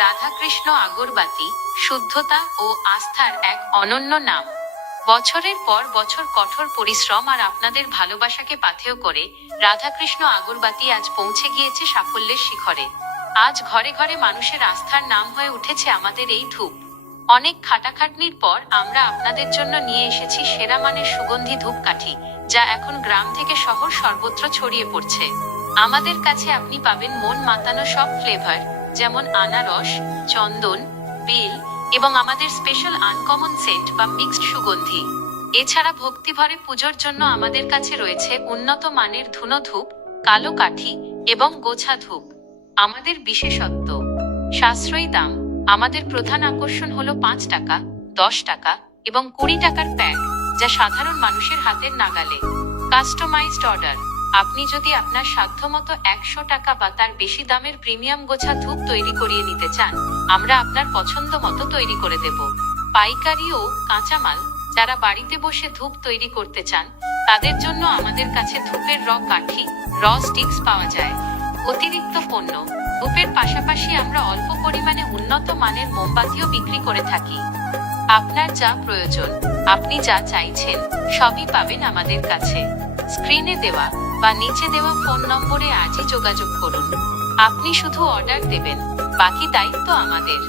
রাধাকৃষ্ণ আগরবাতি শুদ্ধতা ও আস্থার এক অনন্য নাম। বছরের পর বছর কঠোর পরিশ্রম আর আপনাদের ভালোবাসাকে পাথেয় করে রাধাকৃষ্ণ আগরবাতি আজ পৌঁছে গিয়েছে সাফল্যের শিখরে। আজ ঘরে ঘরে মানুষের আস্থার নাম হয়ে উঠেছে আমাদের এই ধূপ। অনেক খাটাখাটনির পর আমরা আপনাদের জন্য নিয়ে এসেছি সেরা মানের সুগন্ধি ধূপকাঠি, যা এখন গ্রাম থেকে শহর সর্বত্র ছড়িয়ে পড়ছে। আমাদের কাছে আপনি পাবেন মন মাতানো সব ফ্লেভার, যেমন আনারস, চন্দন, বেল এবং আমাদের স্পেশাল আনকমন সেন্ট বা মিক্সড সুগন্ধি। এছাড়া ভক্তিভরে পুজোর জন্য আমাদের কাছে রয়েছে উন্নত মানের ধুনো ধূপ, কালো কাঠি এবং গোছা ধূপ। আমাদের বিশেষত্ব: সাশ্রয়ী দাম। আমাদের প্রধান আকর্ষণ হলো 5 টাকা, 10 টাকা এবং 20 টাকার প্যাক, যা সাধারণ মানুষের হাতের নাগালে। কাস্টমাইজড অর্ডার: আপনি যদি আপনার সাধ্যমতো 100 টাকা বা তার বেশি দামের প্রিমিয়াম গোছা ধূপ তৈরি করিয়ে নিতে চান, আমরা আপনার পছন্দ মতো তৈরি করে দেব। পাইকারি ও কাঁচামাল: যারা বাড়িতে বসে ধূপ তৈরি করতে চান, তাদের জন্য আমাদের কাছে ধূপের কাঠি, স্টিক্স পাওয়া যায়। অতিরিক্ত পণ্য: ধূপের পাশাপাশি আমরা অল্প পরিমাণে উন্নত মানের মোমবাতিও বিক্রি করে থাকি। আপনার যা প্রয়োজন, আপনি যা চাইছেন, সবই পাবেন আমাদের কাছে। স্ক্রিনে দেওয়া বা নিচে দেওয়া ফোন নম্বরে আজই যোগাযোগ করুন। আপনি শুধু অর্ডার দেবেন, বাকি দায়িত্ব আমাদের।